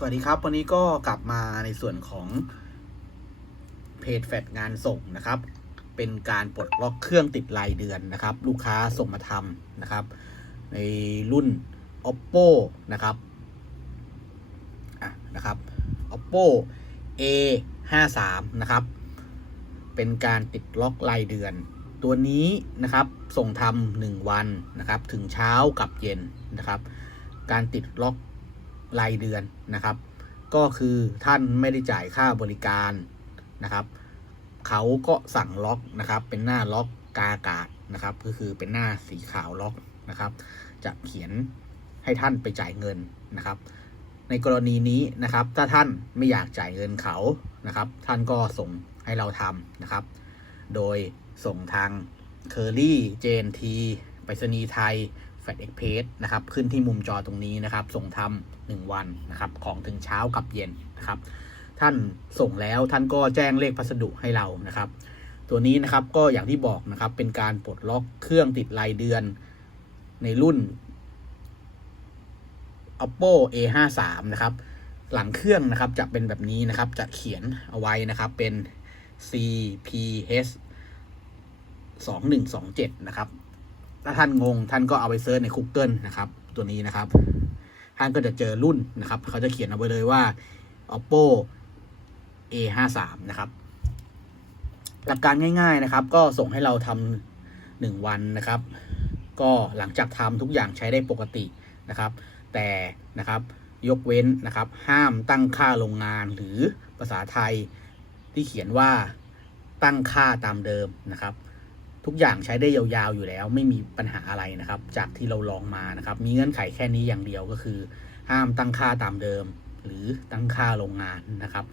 สวัสดีครับ วันนี้ก็กลับมาในส่วนของเพจแฟดงานส่งนะครับ เป็นการปลดล็อกเครื่องติดรายเดือนนะครับ ลูกค้าส่งมาทำนะครับ ในรุ่น oppo นะครับอะนะครับ oppo a 5 3นะครับ เป็นการติดล็อกรายเดือน ตัวนี้นะครับ ส่งทำหนึ่งวันนะครับ ถึงเช้ากับเย็นนะครับ การติดล็อก รายเดือนนะครับ ก็คือท่านไม่ได้จ่ายค่าบริการนะครับ เขาก็สั่งล็อกนะครับ เป็นหน้าล็อกกากาดนะครับ ก็คือเป็นหน้าสีขาวล็อกนะครับ จะเขียนให้ท่านไปจ่ายเงินนะครับ ในกรณีนี้นะครับ ถ้าท่านไม่อยากจ่ายเงินเขานะครับ ท่านก็ส่งให้เราทำนะครับ โดยส่งทาง c u r r y JNT ไปรษณีย์ไทย แฟดเอ็กเพสนะครับ ขึ้นที่มุมจอตรงนี้นะครับ ส่งทำหนึ่งวันนะครับ ของถึงเช้ากับเย็นนะครับ ท่านส่งแล้วท่านก็แจ้งเลขพัสดุให้เรานะครับ ตัวนี้นะครับก็อย่างที่บอกนะครับ เป็นการปลดล็อกเครื่องติดรายเดือนในรุ่น oppo a 5 3 นะครับ หลังเครื่องนะครับจะเป็นแบบนี้นะครับ จะเขียนเอาไว้นะครับเป็น cph 2127 นะครับ ถ้าท่านงง ท่านก็เอาไปเซิร์ชใน Google นะครับ ตัวนี้นะครับ ท่านก็จะเจอรุ่นนะครับ เขาจะเขียนเอาไว้เลยว่า oppo a 5 3นะครับ หลักการง่าย ๆนะครับ ก็ส่งให้เราทำหนึ่งวันนะครับ ก็หลังจากทำทุกอย่างใช้ได้ปกตินะครับ แต่นะครับยกเว้นนะครับ ห้ามตั้งค่าโรงงานหรือภาษาไทยที่เขียนว่าตั้งค่าตามเดิมนะครับ ทุกอย่างใช้ได้ยาวๆอยู่แล้ว ไม่มีปัญหาอะไรนะครับ จากที่เราลองมานะครับ มีเงื่อนไขแค่นี้อย่างเดียวก็คือ ห้ามตั้งค่าตามเดิม หรือตั้งค่าโรงงานนะครับ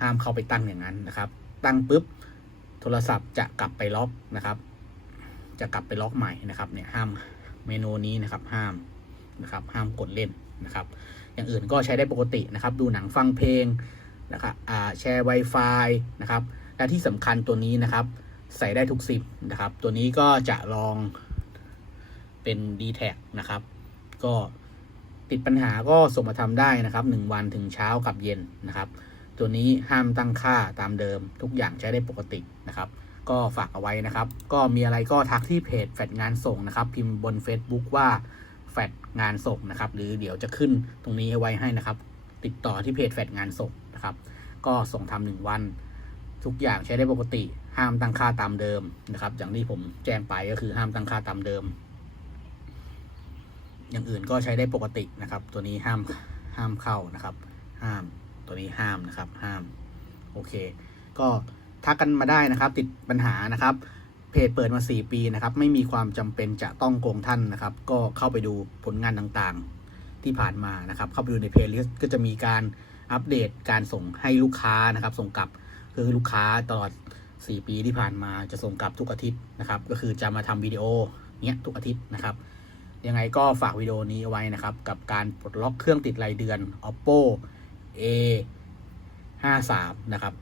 ห้ามเข้าไปตั้งอย่างนั้นนะครับ ตั้งปุ๊บโทรศัพท์จะกลับไปล็อกนะครับ จะกลับไปล็อกใหม่นะครับเนี่ยห้ามเมนูนี้นะครับห้ามนะครับห้ามกดเล่นนะครับ อย่างอื่นก็ใช้ได้ปกตินะครับ ดูหนังฟังเพลงนะครับอ่าแชร์ Wi-Fi นะครับและที่สำคัญตัวนี้นะครับ ใส่ได้ทุกซิมนะครับ ตัวนี้ก็จะลองเป็น d t แทนะครับ ก็ติดปัญหาก็ส่งมาทำได้นะครับ 1 วันถึงเช้ากับเย็นนะครับ ตัวนี้ห้ามตั้งค่าตามเดิม ทุกอย่างใช้ได้ปกตินะครับ ก็ฝากเอาไว้นะครับ ก็มีอะไรก็ทักที่เพจแฟดงานส่งนะครับ พิมพ์บน Facebook ว่าแฟดงานส่งนะครับ หรือเดี๋ยวจะขึ้นตรงนี้เอาไว้ให้นะครับ ติดต่อที่เพจแฟดงานส่งนะครับ ก็ส่งทำหนึ่งวัน ทุกอย่างใช้ได้ปกติ ห้ามตั้งค่าตามเดิมนะครับ อย่างที่ผมแจ้งไปก็คือห้ามตั้งค่าตามเดิม อย่างอื่นก็ใช้ได้ปกตินะครับ ตัวนี้ห้ามห้ามเข้านะครับ ห้ามตัวนี้ห้ามนะครับ ห้ามโอเค ก็ทักกันมาได้นะครับ ติดปัญหานะครับ เพจเปิดมา 4 ปีนะครับ ไม่มีความจำเป็นจะต้องโกงท่านนะครับ ก็เข้าไปดูผลงานต่างๆที่ผ่านมานะครับ เข้าไปดูในเพจลิสก็จะมีการอัปเดตการส่งให้ลูกค้านะครับ ส่งกลับ คือลูกค้าตลอด 4 ปีที่ผ่านมาจะส่งกลับทุกอาทิตย์นะครับ ก็คือจะมาทำวิดีโอเนี้ยทุกอาทิตย์นะครับ ยังไงก็ฝากวิดีโอนี้ไว้นะครับ กับการปลดล็อกเครื่องติดรายเดือน oppo a 5 3นะครับ